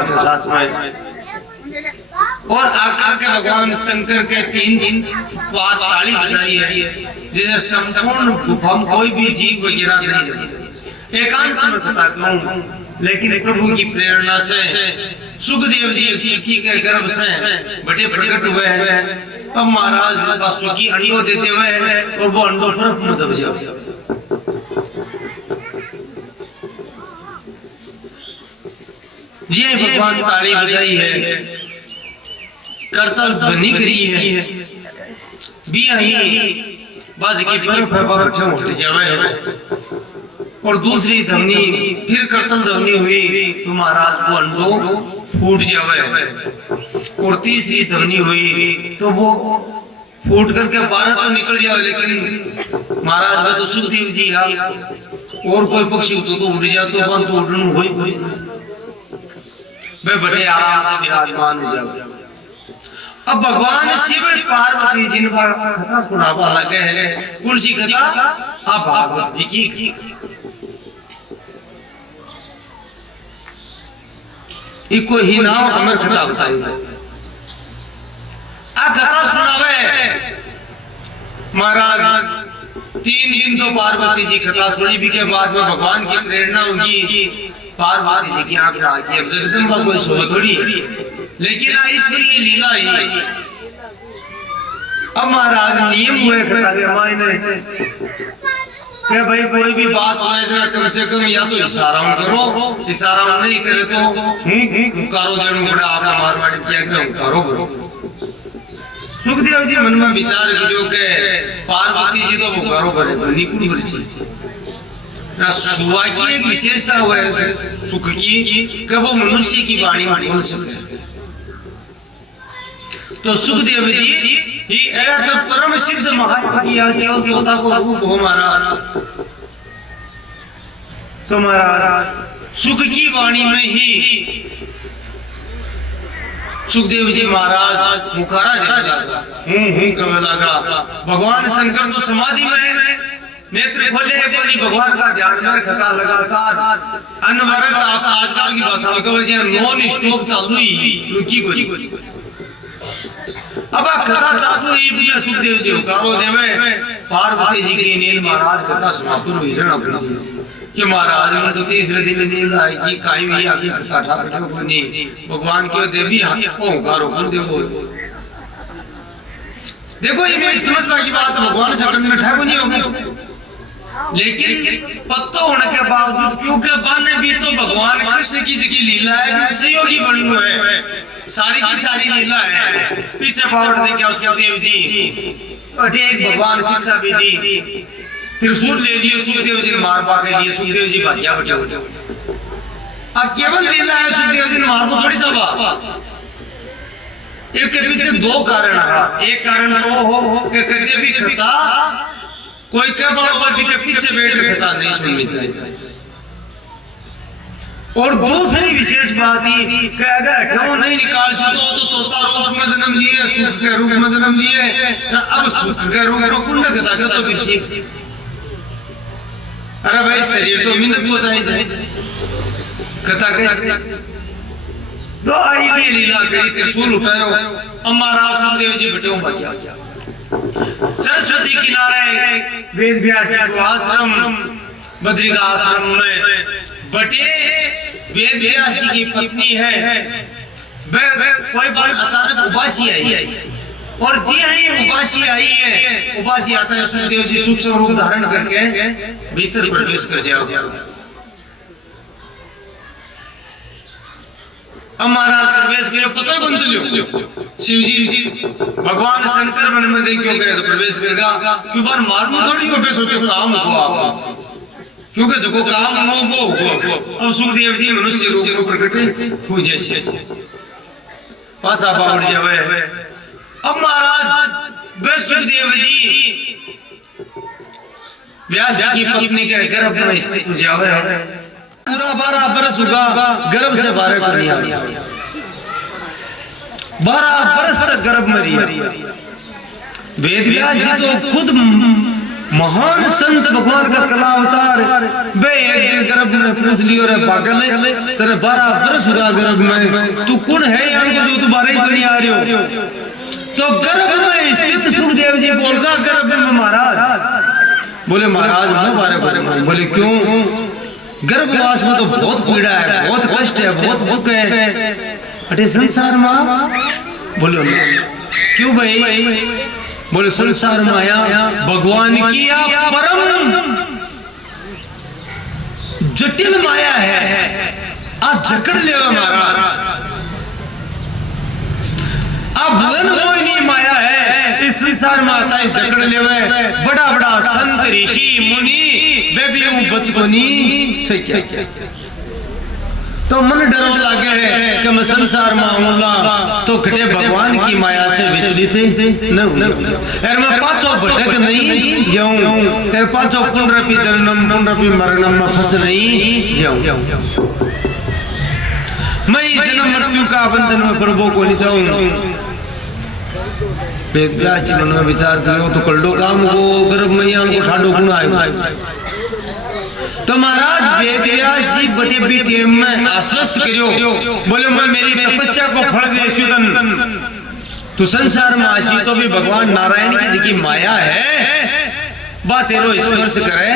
बात के साथ में। और आकर के भगवान शंकर के 3 बार ताली बजाई है, जिसे संपूर्ण गुफा में कोई भी जीव वगैरह नहीं रहे। एकांत में कथा कहूं, लेकिन प्रभु की प्रेरणा से सुखदेव जी सुखी के गर्भ से बड़े प्रकट हुए हैं। अब महाराज सुखी अंडों देते हुए हैं और वो अंडों पर में दब जाओ। ये भगवान ताली बजाई है, करतल ध्वनि करी है, भी यही बाज की बर्फ पर उठ जावे है। और दूसरी ध्वनि फिर करतल ध्वनि हुई तो महाराज वो अंडो फूट जावे। और तीसरी ध्वनि हुई तो वो फूट करके बाहर तो निकल जावे, लेकिन महाराज में तो सुखदेव जी है और कोई पक्षी तो उड़ जाए तो बंद तो उड़न हुई कोई वे बड़े आराम से विराजमान हो जाओ। अब भगवान शिव पार्वती जिन पर कथा सुनावा लगे हैं, कौन सी कथा? अब भागवत जी की। इको ही नाम अमर कथा बताई। आ कथा सुनावे महाराज 3 दिन तो पार्वती जी कथा सुनी भी के बाद में भगवान की प्रेरणा होगी। पार्वती जी की आंख आ गई। अब जगदम्बा कोई सो थोड़ी है, लेकिन ईश्वरीय लीला ही। अब महाराज नियम हुए कथा के मायने कि भाई कोई भी बात हो कम से कम या तो इशारा करो, इशारा नहीं करे तो हुकारो देनो पड़े। आपने मारवाड़ी किया कि हुकारो करो। सुखदेव जी मन में विचार करियो के पार्वती जी तो हुकारो करे बनी पूरी बरसी। सुवा की एक विशेषता है सुख की कि वो मनुष्य की वाणी बोल सकते। तो सुखदेव जी ही एक परम सिद्ध महात्मा केवल देवता को रूप हो महाराज। तो महाराज सुख की वाणी में ही सुखदेव जी महाराज मुखारा देगा कहने लगा। भगवान शंकर तो समाधि में है, नेत्र खोले बोली भगवान का ध्यान में कथा लगातार अनवरत। आप आजकल की भाषा में कहो नॉन स्टॉप चालू ही रुकी कोई। अब कथा चालू ही भी सुखदेव जी हुकारो देवे। पार्वती जी की नींद महाराज कथा समापन हुई रण कि महाराज में तो तीसरे दिन नींद आएगी काई भी आगे कथा ठाकुर बनी भगवान के देवी हुकारो कर देवो। देखो ये मेरी समझ की बात भगवान से करने ठाकुर नहीं होगी, लेकिन पत्तो होने के बावजूद क्योंकि बने भी तो भगवान कृष्ण की जी लीला है, सहयोगी बनु है, सारी की सारी लीला है। पीछे पावड़ दे क्या सुखदेव जी एक भगवान शिक्षा भी दी, त्रिशूल ले लिए सुखदेव जी मार पा के लिए सुखदेव जी भाग्या बटे अब केवल लीला है। सुखदेव जी मार को थोड़ी चावा। एक के पीछे 2 कारण है। एक कारण वो हो कि कभी भी कथा कोई के बराबर भी के पीछे बैठ के कथा नहीं सुननी चाहिए। और दूसरी विशेष बात ही कि अगर क्यों नहीं निकाल सको तो तोता रूप में जन्म लिए, सुख के रूप में जन्म लिए, अब सुख के रूप में कुंड कथा का तो विषय। अरे भाई शरीर तो मिन्नत को चाहिए कथा कैसे 2 आई भी लीला करी त्रिशूल उठायो। अम्मा सुखदेव जी बटे भाग्या सरस्वती किनारे वेद व्यास जी को आश्रम बद्रिका आश्रम में बटे वेद व्यास जी की पत्नी है। कोई बार अचानक उपासी आई और जी आई उपासी आई है। उपासी आता है सुखदेव जी सूक्ष्म रूप धारण करके भीतर प्रवेश कर जाओ। अब महाराज प्रवेश करे पता कौन चलियो शिव जी भगवान शंकर मन में देखियो गए तो प्रवेश करेगा क्यों बार मारनो थोड़ी हो पे सोचो काम हुआ क्योंकि जो काम न हो वो अब सुखदेव जी मनुष्य रूप में प्रकट हो जाए पाछा बावड़ जावे। अब महाराज वे सुखदेव जी व्यास जी की पत्नी के गर्भ में स्थित हो जावे। पूरा 12 बरस हुआ गर्भ से बाहर को नहीं आया। 12 बरस तक गर्भ में रही। वेद व्यास जी तो खुद महान संत भगवान का कला अवतार बे एक दिन गर्भ में पूछ लियो रे पागल तेरे 12 वर्ष हुआ गर्भ में, तू कौन है यहाँ के जो तू 12 ही नहीं आ रही हो? तो गर्भ में स्थित सुखदेव जी बोलगा गर्भ में महाराज। बोले महाराज मैं 12 बोले क्यों? गर्भवास में तो बहुत पीड़ा है, बहुत कष्ट है, बहुत दुख है। अरे संसार माँ? बोलो क्यों भाई? बोले संसार माया भगवान की आप परम जटिल माया है, आप जकड़ ले महाराज। आप भुवन कोई नहीं माया है, इस संसार में आता है जकड़ ले। बड़ा बड़ा संत ऋषि मुनि वे भी बचपनी सही। तो मन डर लगे है कि मैं संसार में आऊंगा तो कटे भगवान की माया से विचलित न हो यार, मैं पांचों भटक नहीं जाऊं, तेरे पांचों पुनरपि जन्म पुनरपि मरणम में फंस नहीं जाऊं, मैं जन्म मृत्यु का बंधन में प्रभु को नहीं चाहूं। वेद व्यास जी मन में विचार करो तो कल्डो काम को गर्भ मैया को ठाडो गुण आए। तो महाराज वेद व्यास जी बटे बेटे में आश्वस्त करियो, बोले मैं मेरी तपस्या को फल दे सुदन, तू संसार में आशी तो भी भगवान नारायण की जी की माया है, बात तेरो स्पर्श करे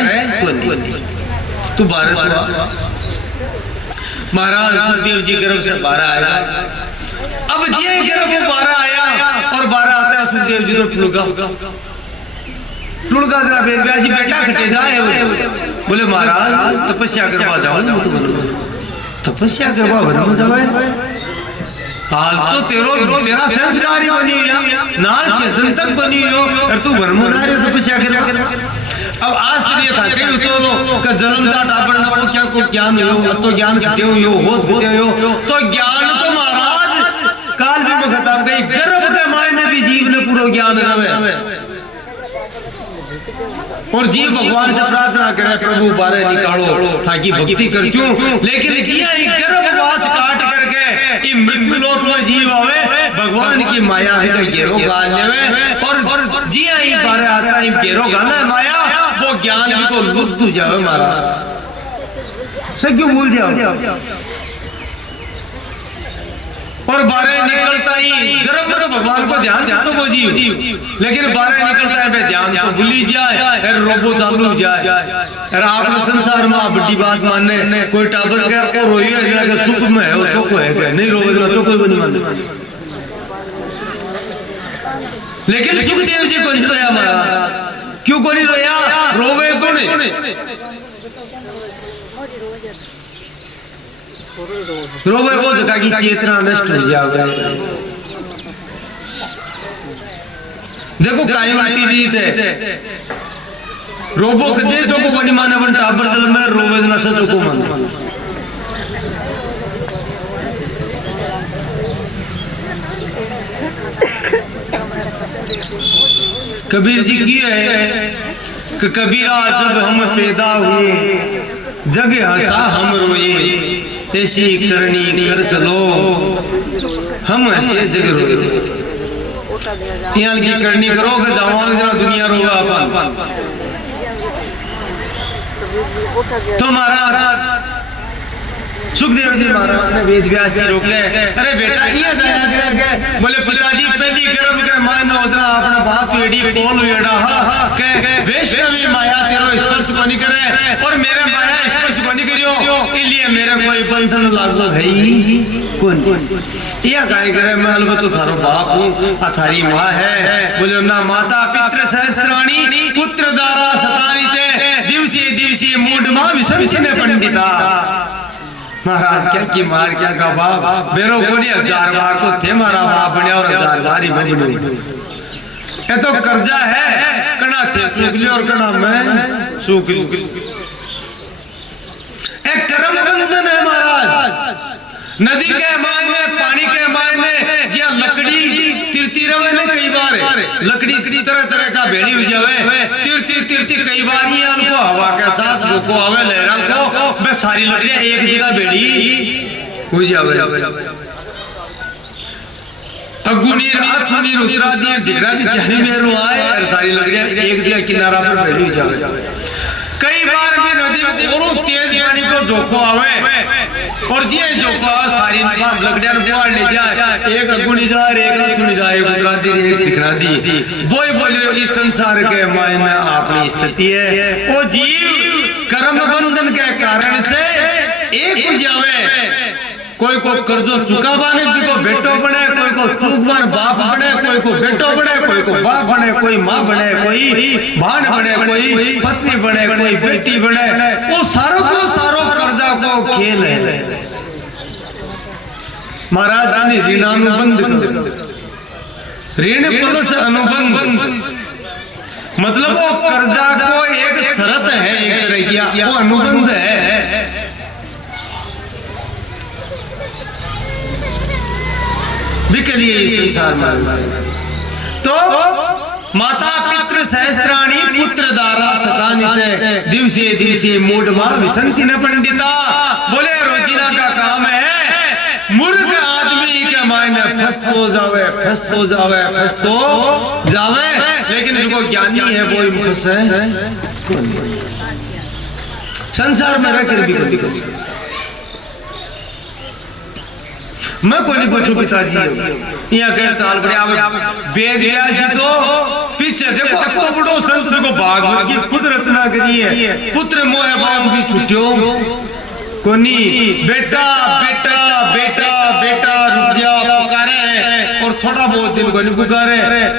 तू भारत हुआ। महाराज सुखदेव जी गर्भ से 12 आया। अब ये गर्भ 12 आया और 12 आता है सुखदेव जी तो टुड़गा जरा वेद व्यास जी बेटा खटे जाए। बोले महाराज तपस्या करवा जाओ, तपस्या करवा वन जावे हाल तो तेरा संस्कार ही बनी हुई नाल चेतन तक बनी हो और तू वन में जा रहे तपस्या करवा। अब आश्चर्य था कहीं तो का जन्म का टापर ना हो क्या को ज्ञान हो तो ज्ञान घटे हो होश घटे हो तो ज्ञान तो महाराज काल भी में खत्म गई। गर्भ के मायने भी जीव ने पूरा ज्ञान रहे और जीव भगवान से प्रार्थना करे प्रभु 12 निकालो ताकि भक्ति कर चूं, लेकिन जिया गर्भवास काट करके ये मृत्यु लोक में जीव आवे भगवान की माया है तो घेरो गाल लेवे और जिया ही 12 आता है घेरो गाल माया वो ज्ञान भी को लुप्त हो जावे महाराज से क्यों भूल जाओ। और 12 निकलता ही गर्भ में तो भगवान को ध्यान तो वो जीव, लेकिन 12 निकलता है बे ध्यान तो भूली जाए फिर रोबो चालू हो जाए। अरे आपने संसार में बड़ी बात मानने कोई टाबर के और रोई है कि सुख में है वो चोको है नहीं रोवे ना चोको भी नहीं मानने, लेकिन सुखदेव जी को नहीं रोया महाराज। क्यों को नहीं रोया? रोवे को नहीं रोवे वो जगह की चेतना नष्ट हो जाए। देखो कायम की रीत है रोबो के दे जो को बनी माने बन टाबर जल में रोवे ना सचो को मान। कबीर जी की है कि कबीरा जब हम पैदा हुए जग हंसा हम रोए, ऐसी करनी कर चलो हम ऐसे जग रोए। यहाँ की करनी करो कि जावांगे जरा दुनिया रोगा अपन। तो महाराज सुखदेव जी महाराज ने वेद व्यास जी रोके, अरे बेटा ये जाया बोले पिताजी पहली गर्भ के मायना उतना अपना बात एडी बोल वेड़ा के वैष्णवी माया तेरो स्पर्श बनी करे और मेरे माया स्पर्श बनी करियो इसलिए मेरे कोई बंधन लागो है कौन या काय करे मैं अलबत तो थारो बाप हूं आ थारी मां है। बोले ना माता पितृ सहस्त्राणी पुत्र दारा सतानी चे दिवसी दिवसी मूड मां विसंचिने पंडिता। महाराज क्या की मार क्या का बाप मेरो को नहीं 1000 बार तो थे मारा बाप बने और 1000 बार ही बने। ये तो कर्जा है कना थे चूक लियो और कना मैं चूक लियो। एक कर्म बंधन है महाराज। नदी के मायने पानी के मायने जिया लकड़ी तिरती रवे ने कई बार लकड़ी तरह तरह का भेड़ी हो जावे तिरती कई बार ही उनको हवा के साथ जो को आवे लहरा को बे सारी लकड़ियां एक जगह भेड़ी हो जावे। अगुनी रात मुनी उतरा दिए दिखरा दी चाहे मेरू आए और सारी लकड़ियां एक जगह किनारा पर बैठी जावे। कई बार भी नदी और तेज पानी को जोखो आवे और जे जोखो सारी लकड़ियां बाहर ले जाए, एक अगुनी जा एक अथुनी जा एक उतरा दी एक दिखरा दी। बोई बोले इस संसार के माय में अपनी स्थिति है, ओ जीव कर्म बंधन के कारण से एक हो जावे। कोई को कर्जो चुकावाने को बेटो बने, कोई को चूकवान बाप बने, कोई को बेटो बने, कोई को बाप बने, कोई माँ बने, कोई भान बने, कोई पत्नी बने, कोई बेटी बने। वो सारों को सारों कर्जा को खेल है। महाराज ने ऋणानुबंध, ऋण प्लस अनुबंध, मतलब वो कर्जा को एक शर्त है, एक तरह की वो अनुबंध है। बिकल लिए इस संसार में तो माता पितृ सहस्त्राणी पुत्र दारा शतानि दिवसे दिवसे मूढ़ मां विसंति न पंडिता। बोले रोजीना का काम है, मूर्ख आदमी के मायने फंसतो जावे, लेकिन जो ज्ञानी है वो ही फंस है। संसार में रहकर भी कभी फंस मैं कोई बच्चों पिताजी यहाँ गए चाल पड़े वेद व्यास जी तो पीछे देखो तो बड़ो संत को भागवत की खुद रचना करी है। पुत्र मोह बाम की छुट्टियों कोनी बेटा बेटा बेटा बेटा रुक जा पुकारे और थोड़ा बहुत दिन को नहीं पुकारे।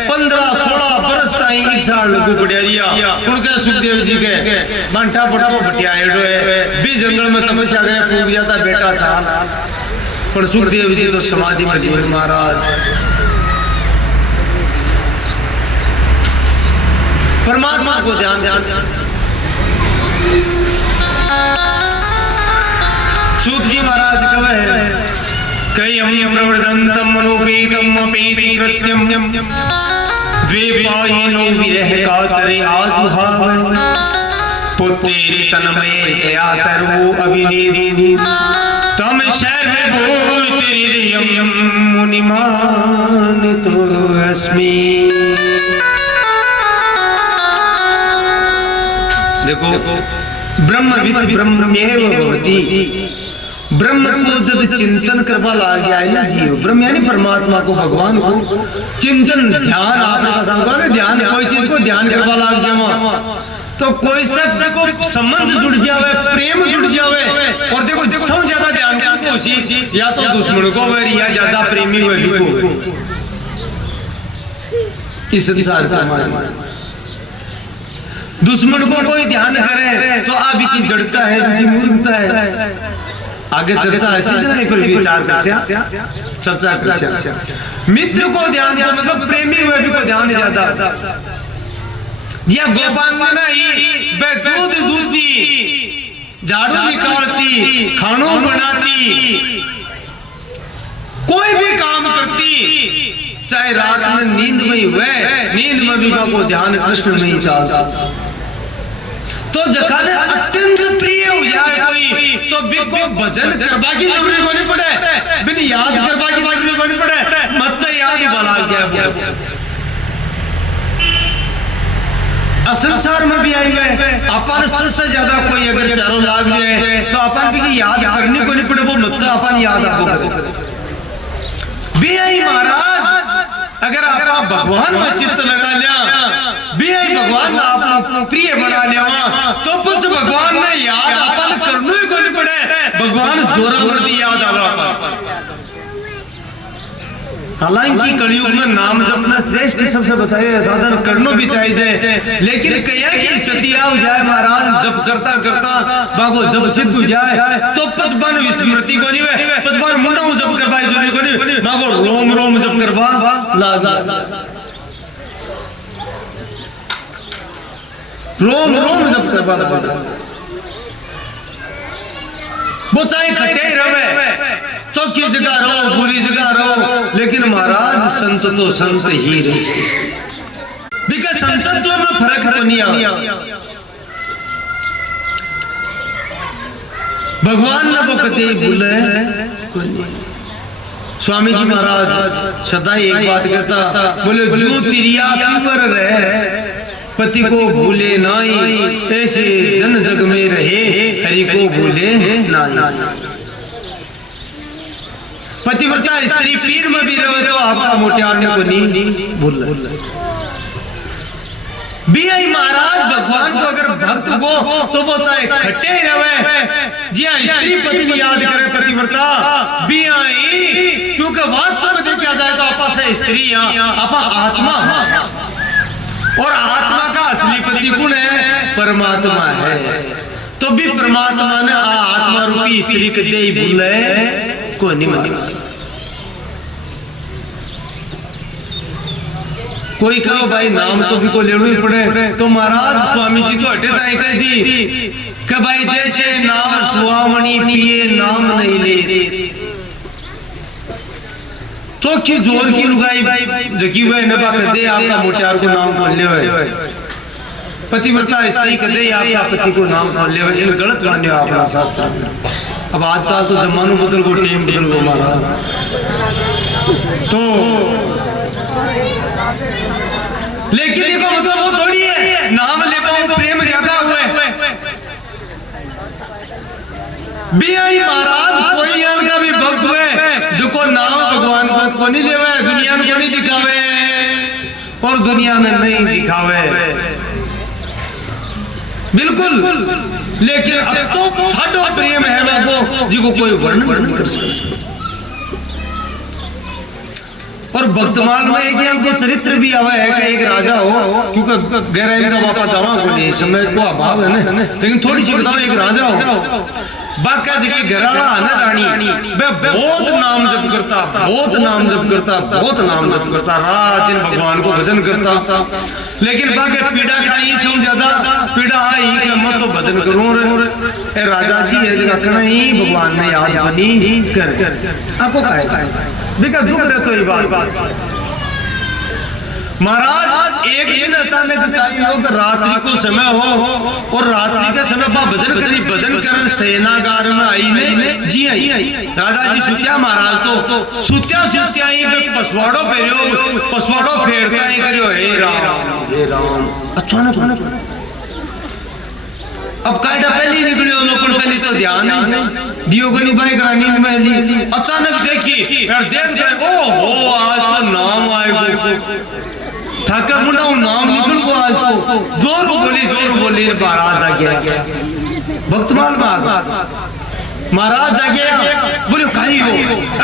15-16 बरस ताई एक साल लोग बढ़िया रिया उनके सुखदेव जी के मंठा पड़ा वो भटिया भी जंगल में तपस्या गए पूग जाता बेटा चाल पर सुखदेव जी तो समाधि में लीन। महाराज परमात्मा को ध्यान सूत जी महाराज कहे कई हम प्रवर्तन्तम मनोपीतम अपीति कृत्यम द्वेपायिनो विरह कातरे आजुहाव पुत्रेरि तन्मये दया तरु अभिनेदि तम शर्व भूत हृदयम मुनिमान तो अस्मि। देखो ब्रह्मविद ब्रह्मेव भवति, ब्रह्म को जब चिंतन करवा ला गया है ना जीव, ब्रह्म यानी परमात्मा को भगवान को चिंतन ध्यान आपने ध्यान कोई चीज को ध्यान करवा लाग जावा तो कोई शब्द को संबंध जुड़ जावे, प्रेम जुड़ जावे। और देखो सब ज्यादा ध्यान को उसी या तो दुश्मन को या ज्यादा प्रेमी वही को इस संसार का दुश्मन को कोई ध्यान करे तो आप की जड़ता है, मूर्खता है। आगे चर्चा ऐसी नहीं पर विचार चर्चा कर मित्र को ध्यान दिया मतलब प्रेमी वही को ध्यान ज्यादा या गोपांगना ही दूध दूधी झाड़ू निकालती खानों बनाती कोई भी काम करती चाहे रात में नींद में हुए नींद में भी को ध्यान कृष्ण में ही चाहता तो जखाने अत्यंत प्रिय हो जाए कोई तो बिको भजन करवा की जरूरी को नहीं पड़े, बिन याद करवा की जरूरी को नहीं पड़े, मत याद ही बला गया। संसार में भी आई है अपन सबसे ज्यादा कोई अगर प्यारो लाग जाए तो अपन भी याद करने को नहीं पड़े, वो मत अपन याद आपको करे भी आई। महाराज अगर आप भगवान में चित्त लगा लिया भी आई भगवान आप प्रिय बना लिया तो कुछ भगवान में याद अपन करने को नहीं पड़े, भगवान जोरा मर्दी याद आवा। हालांकि कलयुग में नाम जपना श्रेष्ठ सबसे बताया साधन करनो भी चाहिए, लेकिन कया की स्थिति आ जाए महाराज जब करता करता बागो जब सिद्ध हो जाए तो 55 स्मृति को नहीं है 55 मुंडा जब करवाए जो को नहीं बागो रोम रोम जब करवा रोम रोम जब करवा वो चाहे खटे रहे चौकी जगह रहो बुरी जगह रहो, लेकिन महाराज संत तो संत ही रहे बिकॉज़ संतत्व में फर्क तो नहीं आ। भगवान ने वो कते बोले स्वामी जी महाराज सदा एक बात कहता, बोले जो तिरिया पीवर रहे पति को भूले नाई, ऐसे जन जग में रहे हरि को भूले ना। पतिव्रता स्त्री पीर में भी रहे तो आपका मोटियाने को नहीं भूल भी आई महाराज। भगवान को अगर भक्त को तो वो चाहे खट्टे ही रहे, जी हाँ स्त्री पत्नी याद करे पतिव्रता भी आई, क्योंकि वास्तव में देखा जाए तो आपा से स्त्री आपा आत्मा, और आत्मा का असली पति कौन है? परमात्मा है। तो भी परमात्मा ने आत्मा रूपी स्त्री के दे भूले को नहीं माना। कोई कहो भाई नाम तो भी को लेना ही पड़े, तो महाराज स्वामी जी तो हटे ताई कह दी कि भाई जैसे नाम सुहावनी पिए नाम नहीं ले, तो क्यों जोर की लुगाई जगी हुए नबा कदे आपका मोटियार को नाम खोल ले हुए, पतिव्रता स्त्री कदे आपका पति को नाम खोल ले हुए, गलत मान्य आपका शास्त्र। अब आजकल तो जमानो बदल गो, टेम बदल गो महाराज। तो लेकिन देखो मतलब वो थोड़ी है नाम ले पाओ प्रेम ज्यादा हुए भी आई महाराज। कोई का भी भक्त हुए जो को नाम भगवान को नहीं लेवे, दुनिया को नहीं दिखावे और दुनिया में नहीं दिखावे बिल्कुल, लेकिन अब तो ठाडो प्रेम है वो जिसको कोई वर्णन नहीं कर सकता। और भक्तमाल में एक हमको चरित्र भी आवा है कि एक राजा हो, क्योंकि गहराई का बापा जावा को नहीं समय को अभाव है ना, लेकिन थोड़ी सी बताओ। एक राजा हो बाका जी के घराना है ना रानी, वह बहुत नाम जप करता, बहुत नाम जप करता, बहुत नाम जप करता, रात दिन भगवान को भजन करता, लेकिन बाकी पीड़ा का ही से ज्यादा पीड़ा आई कि मैं तो भजन करूं रे राजा जी है जो रखना ही भगवान ने याद बनी कर आपको कहे बिका दुख रहे तो ये बात। महाराज एक दिन अचानक लोग रात्रि को समय हो और रात्रि के समय भजन करी, भजन कर सेनागार में आई ने जी आई राजा जी सुत्या महाराज तो सुत्या ही पसवाड़ो फेरता ही करियो हे राम अचानक अब कायदा पहले निकलियो लोग पहले तो ध्यान दियो को नहीं भाई नींद में ली, अचानक देखी यार देख ओ हो आज तो नाम आएगा थाका मुंडा नाम निकल को आज तो जोर बोली महाराज आ गया भक्तमाल महाराज आ गया बोले खाई हो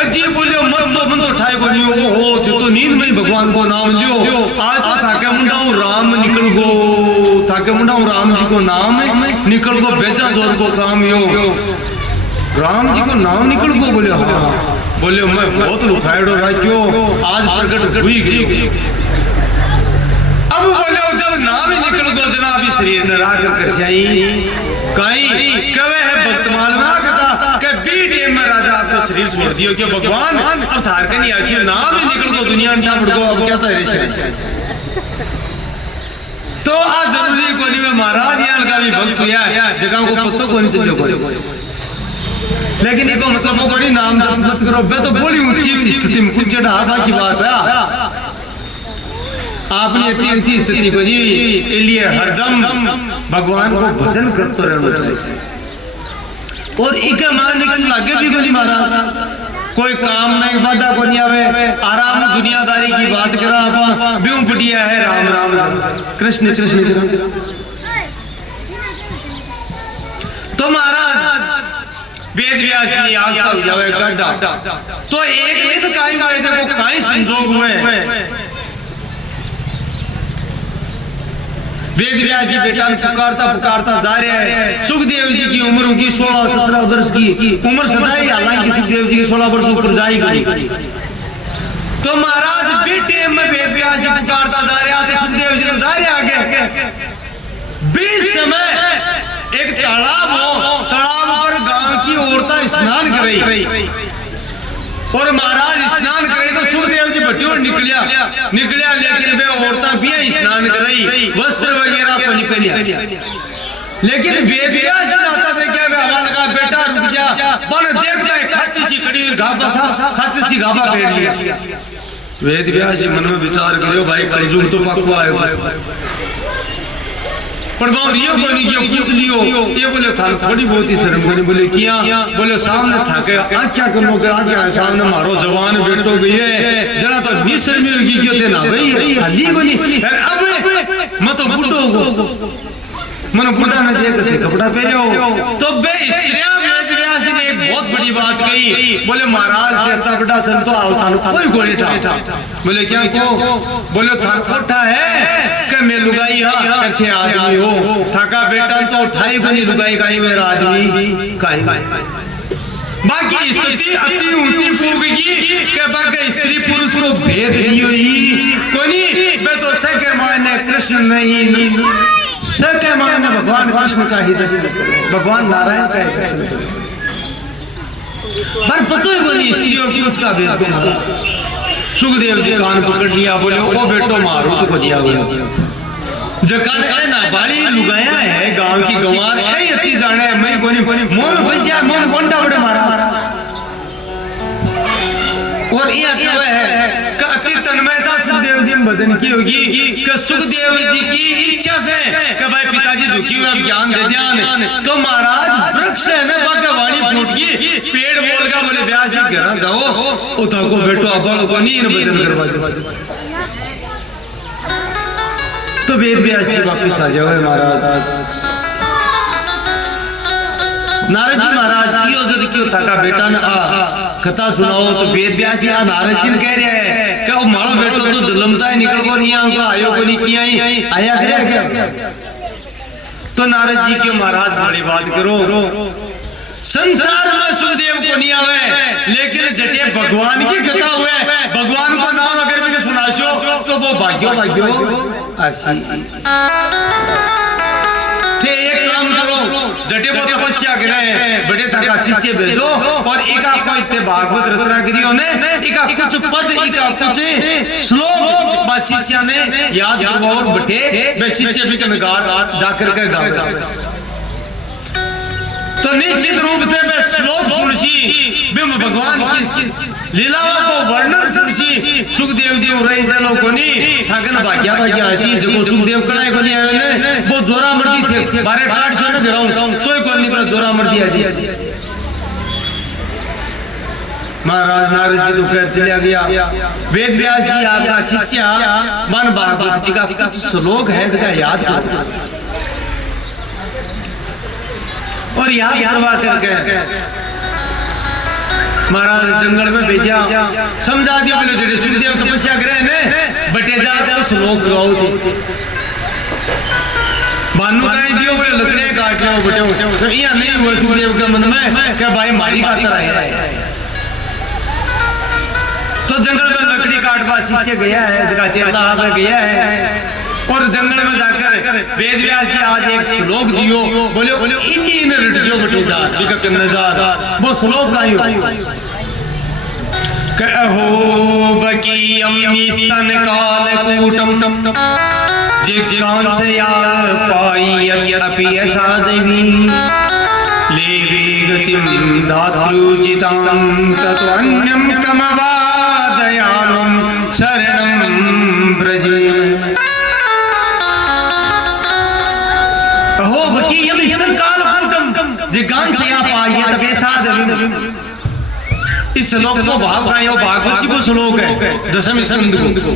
अजी बोलियो मन तो ठाए को लियो हो तो नींद में भगवान को नाम लियो आज तो थाके मुंडा राम निकल गो, थाके मुंडा राम जी को नाम निकल गो, बेचा जोर को काम यो राम जी को नाम निकल गो। बोले हाँ, बोले मैं बहुत लुखायड़ो राख्यो आज प्रकट हुई गई। अब बोले जब नाम ही निकल गो जनाब शरीर ने राग कर जाई कहीं कवे है भक्तमाल में कहता कि बीटे में राजा आपको शरीर छोड़ दियो कि भगवान अब थार के नहीं आशी नाम ही निकल गो दुनिया अंठा पड़ गो, अब क्या था रे तो आज जरूरी कोनी में महाराज यार का भी भक्त हुआ जगह को पत्तो को नहीं चलो कोई, लेकिन इनको मतलब वो कोई नाम मत करो। मैं तो बोली ऊंची स्थिति में कुछ ढाबा की बात है, आपने इतनी ऊंची स्थिति को जी लिए हरदम भगवान को भजन करते रहना चाहिए। और एक मान निकल लागे भी गोली महाराज कोई काम में बाधा को नहीं आवे, आराम दुनियादारी की बात करा आप ब्यूं पटिया है राम राम कृष्ण कृष्ण। तो महाराज वेद व्यास जी आगता हो जावे गड्ढा, तो एक वेद काई हुए देखो काई संजोग हुए। वेद व्यास जी बेटा पुकारता जा रहे हैं। सुखदेव जी की उम्र होगी 16-17 वर्ष की उम्र सदाई, हालांकि सुखदेव जी की 16 वर्ष ऊपर जाएगी। तो महाराज बेटे में वेद व्यास जी पुकारता जा रहा तो सुखदेव जी तो जा रहे आगे। 20 समय एक तालाब हो, तालाब पर गांव की औरतें स्नान कर रही और महाराज स्नान करे तो सुखदेव जी भट्टी निकलिया, लेकिन वे औरतें भी स्नान कर रही, वस्त्र वगैरह को नहीं पहनिया। लेकिन वेद व्यास नाता दे क्या भगवान का बेटा रुक जा बन देखता है खाती सी खड़ी घापा सा खाती सी घापा फेर लिया। वेद व्यास जी मन में विचार करियो भाई कलयुग तो पकवा है पर वो रियो को नहीं किया पूछ लियो ये बोले था थोड़ी बहुत ही शर्म करी बोले किया बोले सामने था के आ क्या करो के आ क्या सामने मारो जवान बेटो गई है जरा तो मिस्र मिल गई क्यों देना भाई खाली को नहीं अब मैं तो बूढ़ो को मन बुढ़ा न देखते कपड़ा पहनो तो बे स्त्रियां वेद व्यास ने एक बहुत बड़ी बात कही बोले महाराज कहता बड़ा संत तो आओ थान कोई गोली ठा बोले क्या को बोले थान कोठा है कि मैं लुगाई हां करते आदमी हो थाका बेटा तो उठाई बनी लुगाई काई मेरा आदमी काई बाकी स्थिति अति ऊंची पूगगी के बाकी स्त्री पुरुष को भेद नहीं हुई कोनी मैं तो सके माने कृष्ण नहीं सके माने भगवान कृष्ण का ही दर्शन भगवान नारायण का ही दर्शन पर पतो ही बोली स्त्री और पुरुष का भेद सुखदेव जी कान पकड़ लिया बोले ओ बेटो मारो तो दिया गया जकान है ना बाली लुगाया है गांव की गंवार है यति जाने मैं कोनी मोन भैया मोन कोंडा बड़े मारा और ये क्या है कि अति तन्मयता सुखदेव जी में भजन की होगी कि सुखदेव जी की इच्छा से कि भाई पिताजी दुखी हुए अब ज्ञान दे ध्यान तो महाराज वृक्ष है ना बाकी वाणी फूट गई पेड़ बोल का बोले व्यास जी घर जाओ उठा को बेटो अब को नीर भजन करवा दो तो वेद व्यास जी वापस आ जाओ महाराज नारद जी महाराज की ओजद क्यों था बेटा ने कथा सुनाओ तो वेद व्यास जी नारद जी कह रहे हैं कि वो मारो बेटो तो जलमता है निकल को नहीं आऊंगा आयो को नहीं किया ही आया क्या तो नारद जी के महाराज बड़ी बात करो संसार में सुखदेव को नहीं आवे लेकिन जटे भगवान की कथा हुए भगवान का नाम अगर मैंने सुनाशो तो वो भाग्यो ऐसी थे एक काम करो जटे को तपस्या करे बड़े तका शिष्य भेजो और एका को इतने भागवत रचना करी उन्हें एका कुछ पद एका कुछ श्लोक बस शिष्य ने याद करवाओ और बटे वे शिष्य भी कनगार जाकर के गा तो निश्चित रूप से मैं श्लोक सुनसी बिंब भगवान की लीलाओं को वर्णन सुनसी सुखदेव जी रही जनो को नहीं थाकन भाग्या ऐसी जगह सुखदेव कड़ाई को नहीं आए ने वो जोरा मर्दी थे बारे काट से न गिराऊं तो ही कोई निकला जोरा मर्दी आजी महाराज नारद जी तो फिर चले गया वेद व्यास जी आपका शिष्य मन भागवत जी का कुछ श्लोक है जगह याद करो और याद करवा करके महाराज जंगल में भेजा समझा दिया बोले जेडे सुखदेव तपस्या करे ने बटे जा तो श्लोक गाओ थी बानू काई दियो बोले लकड़े काट लो बटे तो ये नहीं हुआ सुखदेव के मन में क्या भाई मारी का तरह है तो जंगल में लकड़ी काटवा शिष्य गया है जगह चेला आ गया है और जंगल में जाकर वेद व्यास जी आज एक श्लोक दियो बोले इन्हीं ने रट जो बटे जा बिका के नजार वो श्लोक गायो कहो बकी अम्मी स्तन काल कूटम जिकान से या पाई अपि ऐसा देवी लेवी गतिम धातृजितां तत्वन्यम कमवादयामं शरणं ब्रजे जिगान से आप आइए तबे साध इस श्लोक को भाव गायो भागवत जी को श्लोक है दशम स्कंद को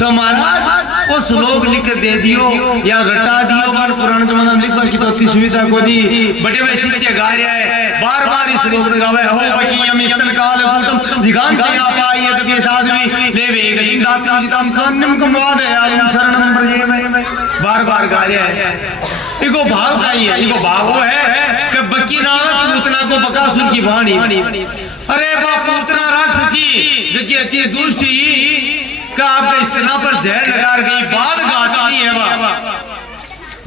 तो महाराज वो श्लोक लिख दे दियो या रटा दियो बार पुराण जमाना में लिखवा की तो इतनी सुविधा को दी बटे वे शिष्य गा रहा है बार बार इस श्लोक गावे हो बकी यम स्तन काल कूटम जिगान से आप आइए तबे साध में ले वे गलिंग दाता जिताम कान्यम कमवाद आयम शरणं ब्रजे में बार बार गा रहा है इको भाव का ही है इको भाव वो है कि बकी नाम पूतना को बकासुर की वाणी अरे बा पूतना राक्षसी जो कि अति दुष्टी का आपके स्तना पर जहर लगा गई बाल गाती है बा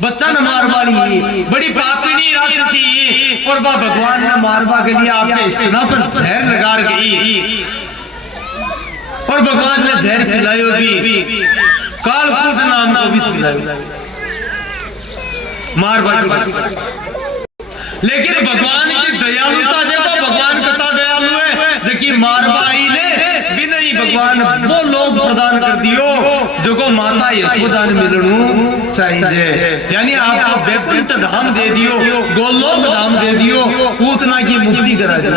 बच्चा न मार वाली बड़ी पापिनी राक्षसी और बा भगवान ने मारवा के लिए आपके स्तना पर जहर लगा गई और भगवान ने जहर पिलायो भी कालकूट नाम को भी पिलायो मार बाकी। लेकिन भगवान की दयालुता देखो, भगवान कता दयालु है जबकि मारबाई ने भी नहीं भगवान वो लोग प्रदान कर दियो जो को माता यशोदा ने मिलनु चाहिए। यानी आपको वैकुंठ धाम दे दियो, गोलोक धाम दे दियो, पूतना की मुक्ति करा दियो।